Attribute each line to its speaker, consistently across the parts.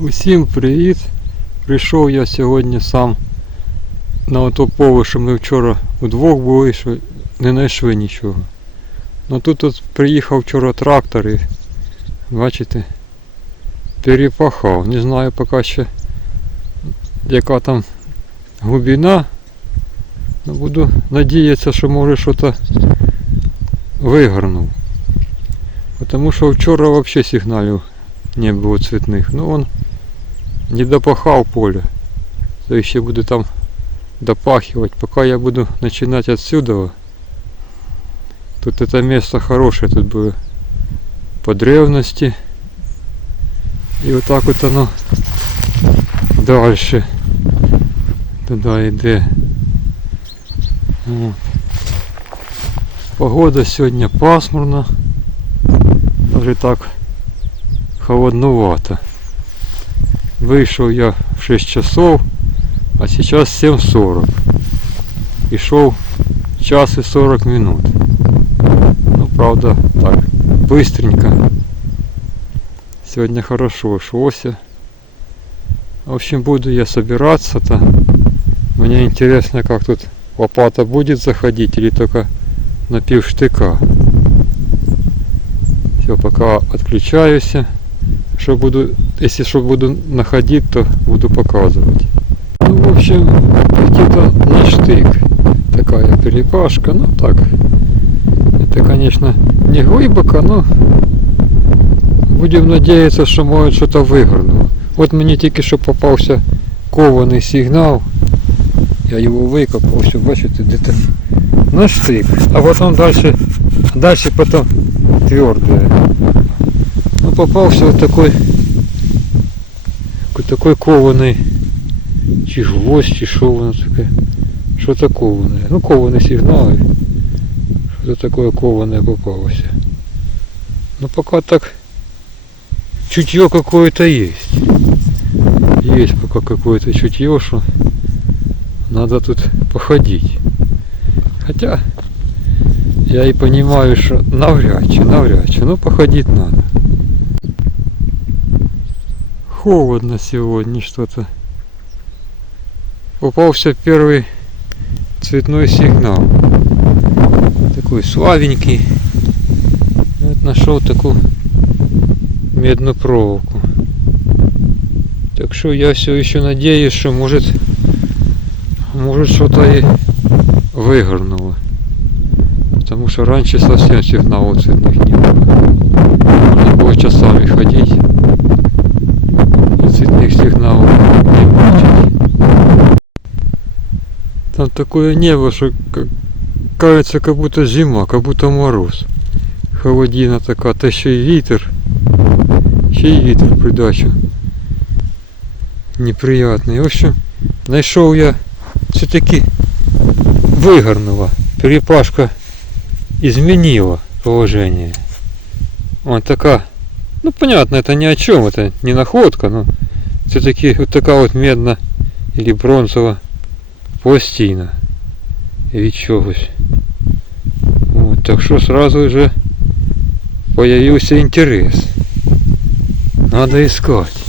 Speaker 1: Усім привіт! Прийшов я сьогодні сам на ото поле, що ми вчора удвох були, що не знайшли нічого. Ну тут от приїхав вчора трактор і бачите, перепахав. Не знаю поки ще яка там глибина. Ну, буду надіятися, що може щось вигорнув. Тому що вчора взагалі сигналів не було цветных. Ну он не допахал поле. То еще буду там допахивать. Пока я буду начинать отсюда. Тут это место хорошее, тут было по древности. И вот так вот оно дальше туда йде. Вот. Погода сегодня пасмурна. Даже так холодновато. Вийшов я в 6 часов, а сейчас 7.40. І шел час и 40 минут. Ну, правда, так, быстренько. Сегодня хорошо шлося. В общем, буду я собираться-то. Мне интересно, как тут лопата будет заходить или только на пів штыка. Все, пока отключаюсь. Что буду, если что буду находить, то буду показывать. Ну, в общем, где-то на штык. Такая перепашка, ну так. Это, конечно, не глубоко, но будем надеяться, что может что-то выгорнуло. Вот мне тільки що попався кований сигнал. Я его викопав, все, бачите, где-то на штык. А потом дальше, дальше потом твердое. Попался вот такой такой, кованый чи гвоздь, чи що воно таке. Кованое. Ну, кованый сигнал. и Что-то такое кованое попалось. Ну, пока так чутье какое-то есть. Есть пока какое-то чутье, что надо тут походить. Хотя я и понимаю, что навряд чи, навряд чи, ну походить надо. Холодно сегодня что-то. Попался первый цветной сигнал. Такой слабенький. Вот нашел такую медную проволоку. Так что я все еще надеюсь, что может может что-то и выгорнуло. Потому что раньше совсем сигналов цветных не было. Можно было часами ходить и цветных сигналов не бачить. Там такое небо, что кажется, как будто зима, как будто мороз. Холодина такая, та ще й вітер. Ще й вітер в придачу. Неприятный. В общем, знайшов я все-таки выгорнула. Перепашка изменила положение. Вот такая. Ну понятно, это ни о чем, это не находка, но все-таки вот такая вот медно или бронзова пластина від чогось. Вот, так что сразу уже появился интерес. Надо искать.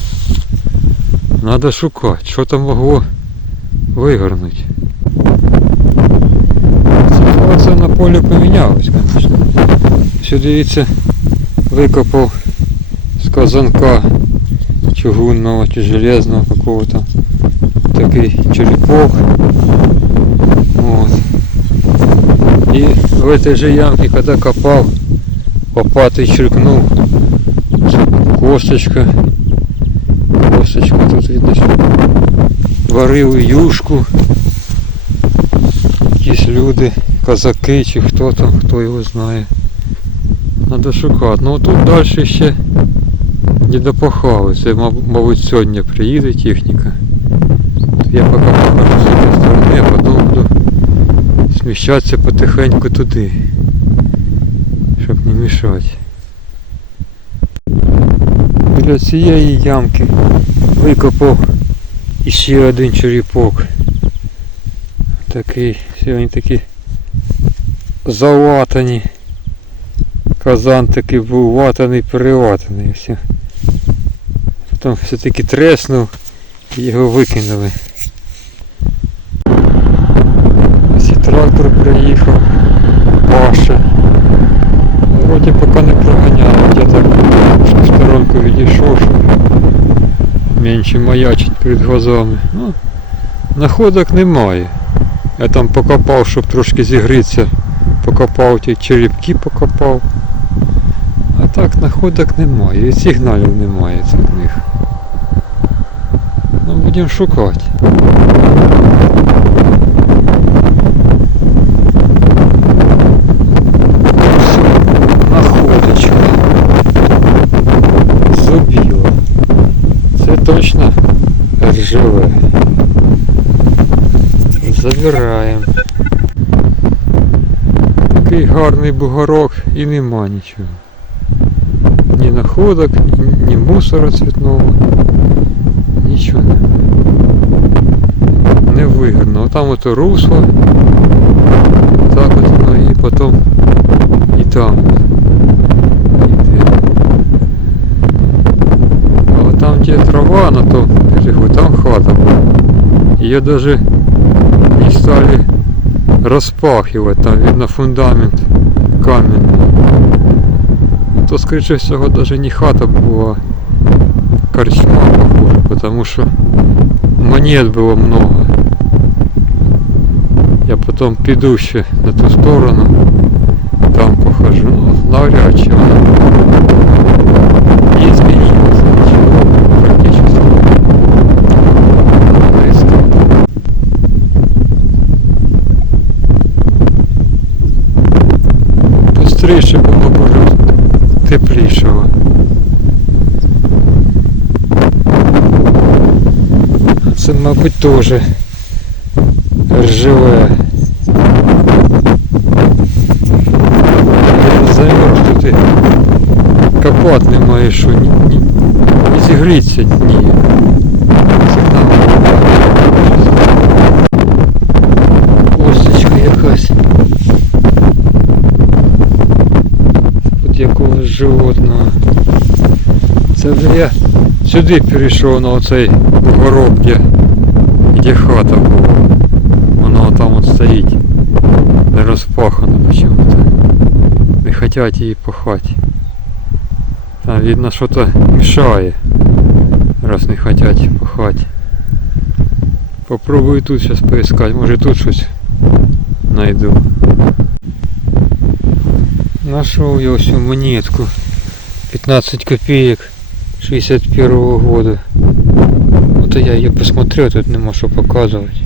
Speaker 1: Надо шукать, что там могло выгорнуть. Ситуация на поле поменялась, конечно. Все дивіться, викопав з казанка чугунного чи железного какого-то такий черепок. Вот. И в этой же ямке, когда копал, лопатой черкнул косточка. Косточка тут видно, что варив юшку. Якісь люди, казаки чи хто там, хто його знає. Надо шукати. Ну тут далі ще не допахали. Це, маб- мабуть, сьогодні приїде техніка. Я покажу з цієї сторони, а потім буду сміщатися потихеньку туди. Щоб не мішати. Біля цієї ямки викопав іще один черепок. Такий, сьогодні такі залатані. Казан такий був ватаний, переватаний. Потім все-таки треснув і його викинули. Ось і трактор приїхав, паше. Вроді поки не проганяли, я так в сторонку відійшов, щоб менше маячить перед глазами. Ну, находок немає. Я там покопав, щоб трошки зігрітися. Покопав ті черепки покопав. А так находок немає. І сигналів немає від них. Ну будемо шукати. Все, находочка. Зубіло. Це точно ржаве. Забираємо. Такий гарний бугорок і нема нічого. Ні находок, ні, мусора цвітного. Нічого. Не вигідно. Отам ото русло. Так от воно і потім і там. От там де трава на том берегу, там хата була. Ее даже не стали распахивать, там видно фундамент каменный. То, скорее всего, даже не хата была, а корчма похоже, потому что монет было много. Я потом піду ще на ту сторону, там похожу, ну, навряд чи вона швидше було б теплішого. Це, мабуть, теж ржеве. Я не займу, що ти копати немає що, не зігріться ні. Це вже я сюди перейшов на оцей бугорок, де, де хата була. Вона там от стоїть. Не розпахана почему-то. Не хотять її пахати. Там видно що-то мешає. Раз не хотять пахати. Попробую тут сейчас поискать, може тут щось найду. Нашел я всю монетку. 15 копеек 61 года. Вот я ее посмотрел, тут нема что показывать.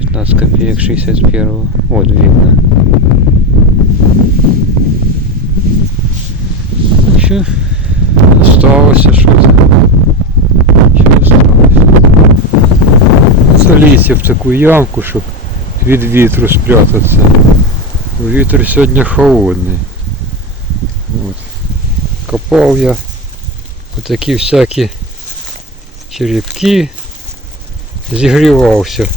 Speaker 1: 15 копеек 61 Вот видно. Еще осталось что-то. Что осталось? Заліз я в таку ямку, щоб від вітру спрятатися. Бо Вітер сьогодні холодний. От. Копав я отакі всякі черепки, зігрівався,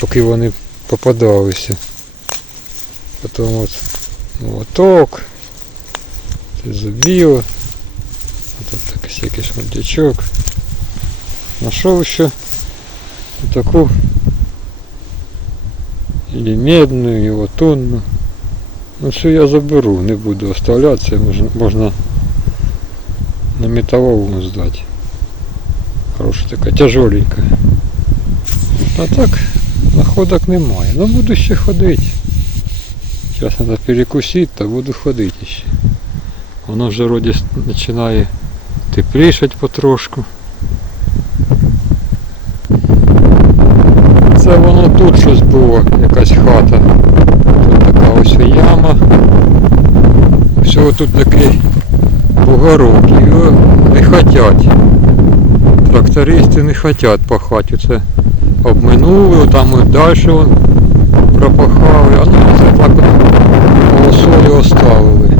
Speaker 1: поки вони попадалися. Потім от молоток, це зубило, тут так всякий шматячок. Нашов ще таку или медную, и латунную. Ну все я заберу, не буду оставляться, можна, можна на металлолом сдать. Хорошая такая, тяжеленькая. А так, находок немає. Ну буду ще ходити. Зараз треба перекусити, та буду ходити ще. Воно вже вроді с- починає теплішати потрошку. Це воно тут щось було, якась хата. Тут така ось яма. Всього тут такий бугорок. Його не хотять. Трактористи не хотять пахати. Це обминули, там і далі вон пропахали. А ну це так от полосою оставили.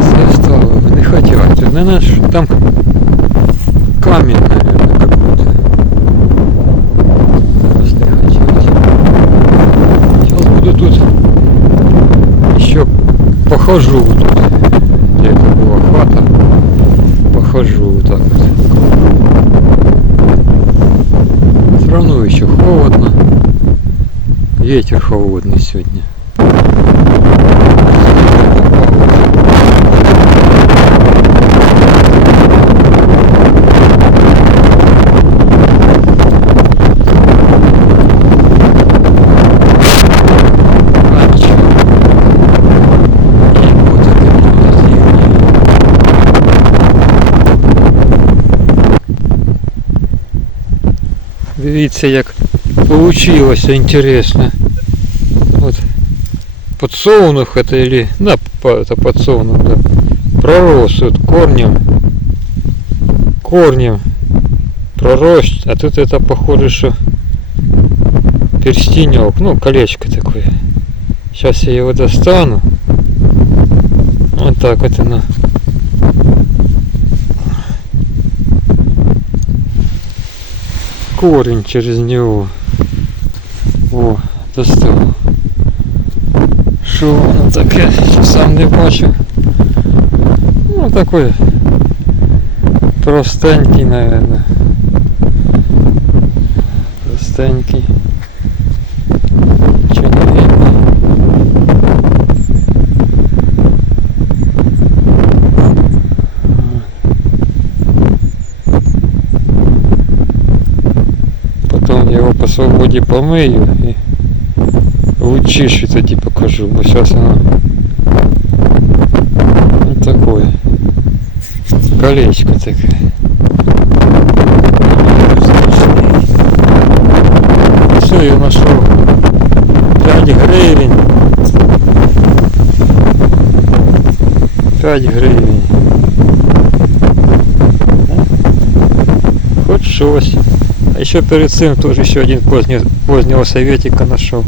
Speaker 1: Це оставили, не хотять. У мене ж там камінь, мабуть, какой-то. Раз не хотят. Сейчас буду тут еще похожу вот тут, Еще холодно. Ветер холодный сегодня. А чё? И вот это у нас зимнее. Дивіться, як получилось интересно. Вот подсолнух это или да, это подсолнух, да. Пророс вот корнем. Корнем пророс, а тут это похоже, что перстенек, ну колечко такое. Сейчас я его достану. Вот так вот оно. Корень через него. О, достав. Що воно таке? Ще сам не бачив. Ну такой простенький, наверное. Простенький. Чё не видно? Потом я его по свободе помыю и лучше тоді покажу, бо сейчас оно вот такое. Колечко таке. Все, я нашел 5 гривень. 5 гривень. Хоть щось. А еще перед цим тоже еще один поздний, позднего советика нашел.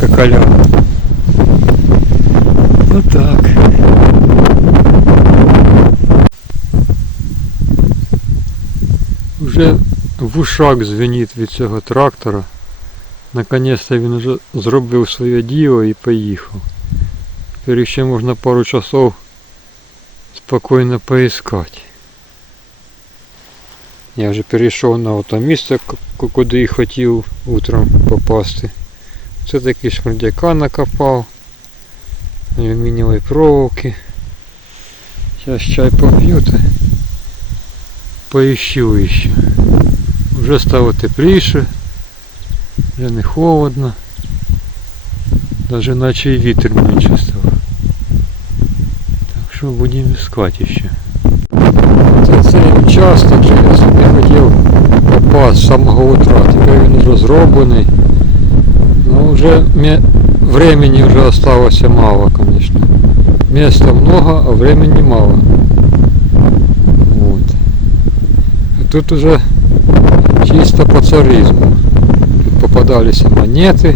Speaker 1: Как, как Аля. Ну так. Вже в ушах звенить від цього трактора. Наконець-то він вже зробив своє діло і поїхав. Тепер ще можна пару часов спокійно поискати. Я вже перейшов на те місце, куди і хотів утром попасти. Це таки шмурдяка накопав. Алюмінієвої проволоки. Зараз чай поп'ю та поищу ще. Вже стало тепліше, вже не холодно. Даже наче і вітер менше став. Так що будемо искати ще. Це цей участок, попасти з самого утра. Тепер він вже зроблений. Ну вже ме- времени вже осталося мало, конечно. Места много, а времени мало. Вот. А тут уже чисто по царизму. Тут попадались монеты.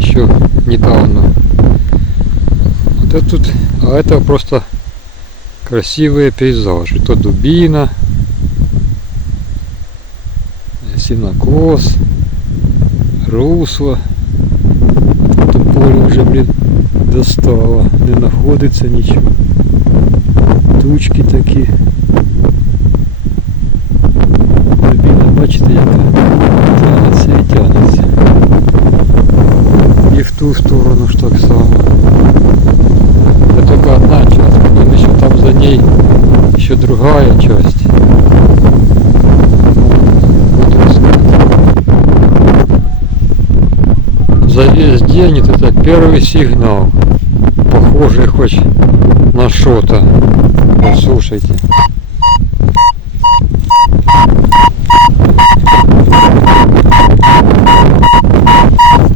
Speaker 1: Еще недавно. Вот это тут, а это просто красивые пейзажи. То дубина, синокос, русло. То поле вже, блін, достало. Не знаходиться нічого. Тучки такі. Дубина, бачите, яка тягнеться і тягнеться. І в ту сторону ж так само. Это только одна часть, потом еще там за ней еще другая часть. За весь день это, это первый сигнал. Похожий хоть на что-то. Послушайте.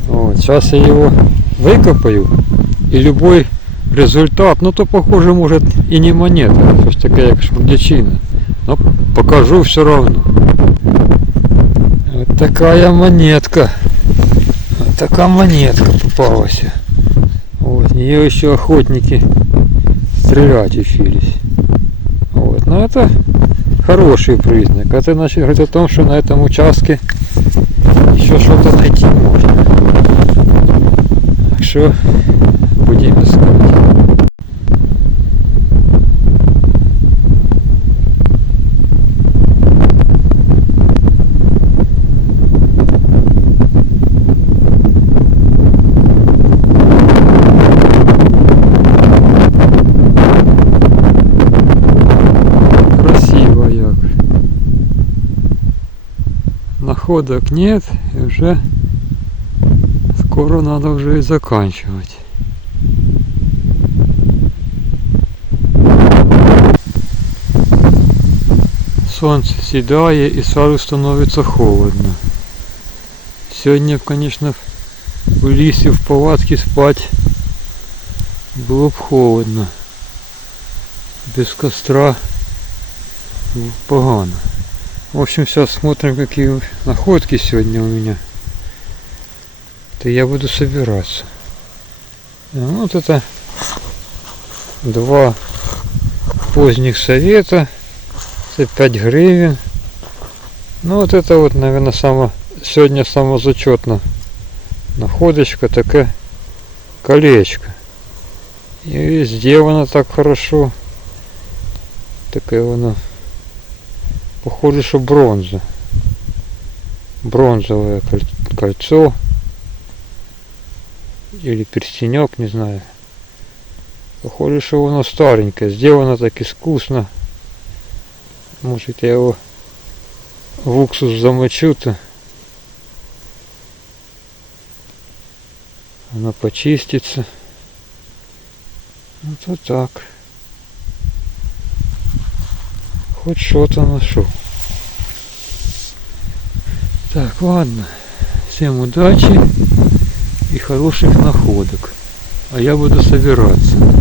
Speaker 1: Вот, сейчас я его выкопаю. И любой результат, ну то похоже может и не монета, то есть такая как шмурдячина. Но покажу все равно. Вот такая монетка. Такая монетка попалась. Вот, нее еще охотники стрелять учились. Вот, но это хороший признак. Это значит говорит о том, что на этом участке еще что-то найти можно. Так что будем искать. находок нет, и уже скоро надо уже и заканчивать. Солнце сідає і сразу становиться холодно. Сьогодні, конечно, в лісі в палатці спать було б холодно. Без костра погано. В общем, сейчас смотрим, какие находки сегодня у меня. То я буду собираться. Ну, Вот это два поздних совета. Это 5 гривен. Ну вот это вот, наверное, само, сегодня самозачетно находочка такая колечко. И сделано так хорошо. Такое воно. Похоже, что бронза. Бронзовое коль- кольцо. Или перстенек, не знаю. Похоже, что воно старенькое. Сделано так искусно. Может я его в уксус замочу-то. Оно почистится. Вот вот так. Хоть что-то нашел. Так, ладно. Всем удачи и хороших находок. А я буду собираться.